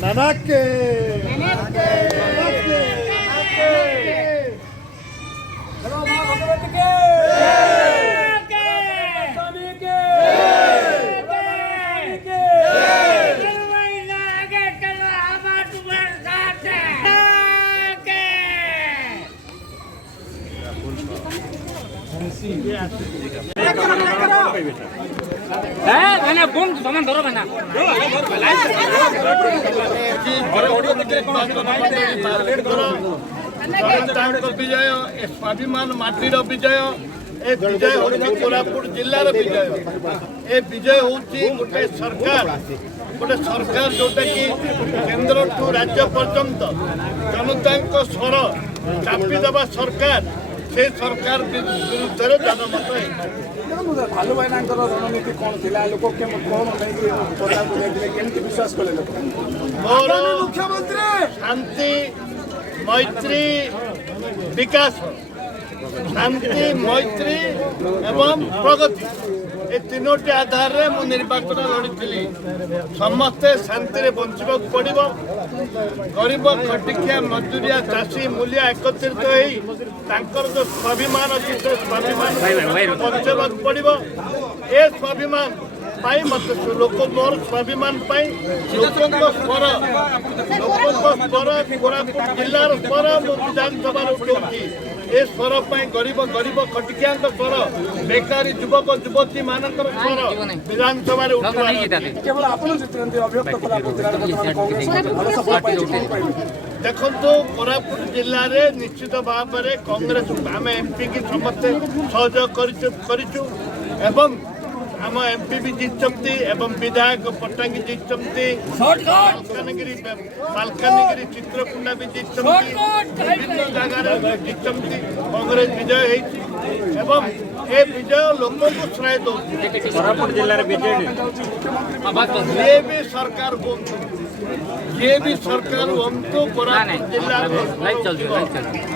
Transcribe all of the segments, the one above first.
Nanake! Hello, Ma Bhagavati ke! Swami ke! विजय स्वाभिमान माटीर विजय ए विजय हूँ कोरापुट जिलार विजय ए विजय हूँ गोटे सरकार जोटा कि केंद्र ठू राज्य पर्यंत जनता स्वर चापी देवा सरकार से सरकार विरुद्ध जनमत भालू भाईना रणनीति कौन थी लोक कौन केमती विश्वास कले मुख्यमंत्री शांति मैत्री विकास शांति मैत्री एवं प्रगति ए तीनोटी आधार रे मु निर्वाचन लड़ी समस्ते शांति रे बंचवा पड़ो गरीब खटिकिया मजदूरिया चाषी मूलिया एकत्रित हो जो स्वाभिमान अच्छी से स्वाभिमान बंचवा पड़ो ए स्वाभिमान पाई मत लोक मोर स्वाभिमान पाई लोकों स्वर कोरापुट जिलार स्वर मु विधानसभा उठाऊँगी ए स्वर गरीब गरीब खटिकिया स्वर बेकारी युवक युवती मान स्वर विधानसभा देखो कोरापुट जिले में निश्चित भाव में कांग्रेस आम एमपी की समस्ते सहयोग कर आम एमपी भी जीतती एवं विधायक पट्टांगी जीतती मालकानगिरी चित्रकुंडा भी जीतती विभिन्न जगार जीतती कांग्रेस विजय एवं ए विजय लोक को श्रेय दौर ये भी सरकार ये भी सरकार हमको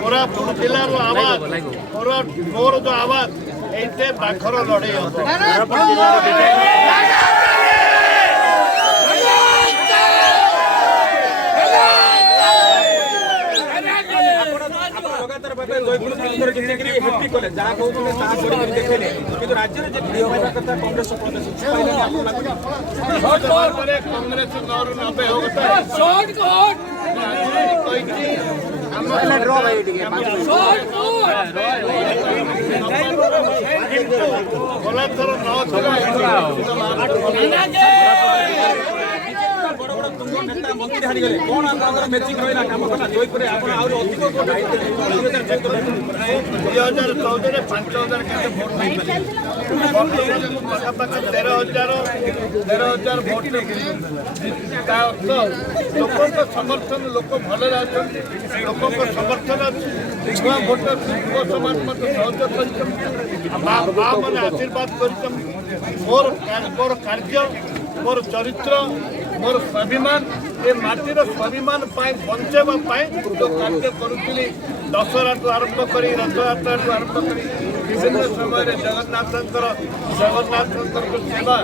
कोरापुट जिला आवाज मोर जो आवाज ऐसे बाखर लड़े कांग्रेस 90 हो मंत्री हारी गले कौन आपन मैचिंग रहिला काम कला जोईपुर आपन आउर अधिक वोट 2014 रे 5000 के वोट नहीं पाखा 13000 वोट लोकों का समर्थन लोक भल लोकों का समर्थन अच्छे भोटर समाज मत सहयोग कर आशीर्वाद कर मोर कार्य मोर चरित्र मोर स्वाभिमान ये माटीर स्वाभिमान बंचेवा जो कार्य करुली दशहरा आरंभ कर रथयात्रा आरंभ कर विभिन्न समय जगन्नाथ सेवा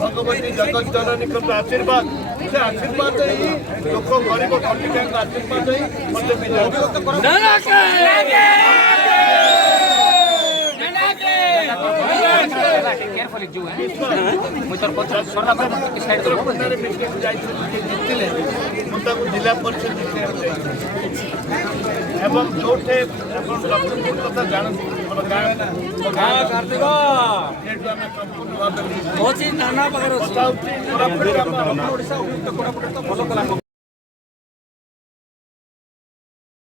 भगवती जगत जननी आशीर्वाद से आशीर्वाद ही लोक गरीब खटिका आशीर्वाद ही मत केयरफुली जो है मुझे तो पत्र सरला पर की साइड करो जिले जिला परिषद एवं जोठे लक्ष्मीपुर कथा जानते बहुत ही नाना प्रकार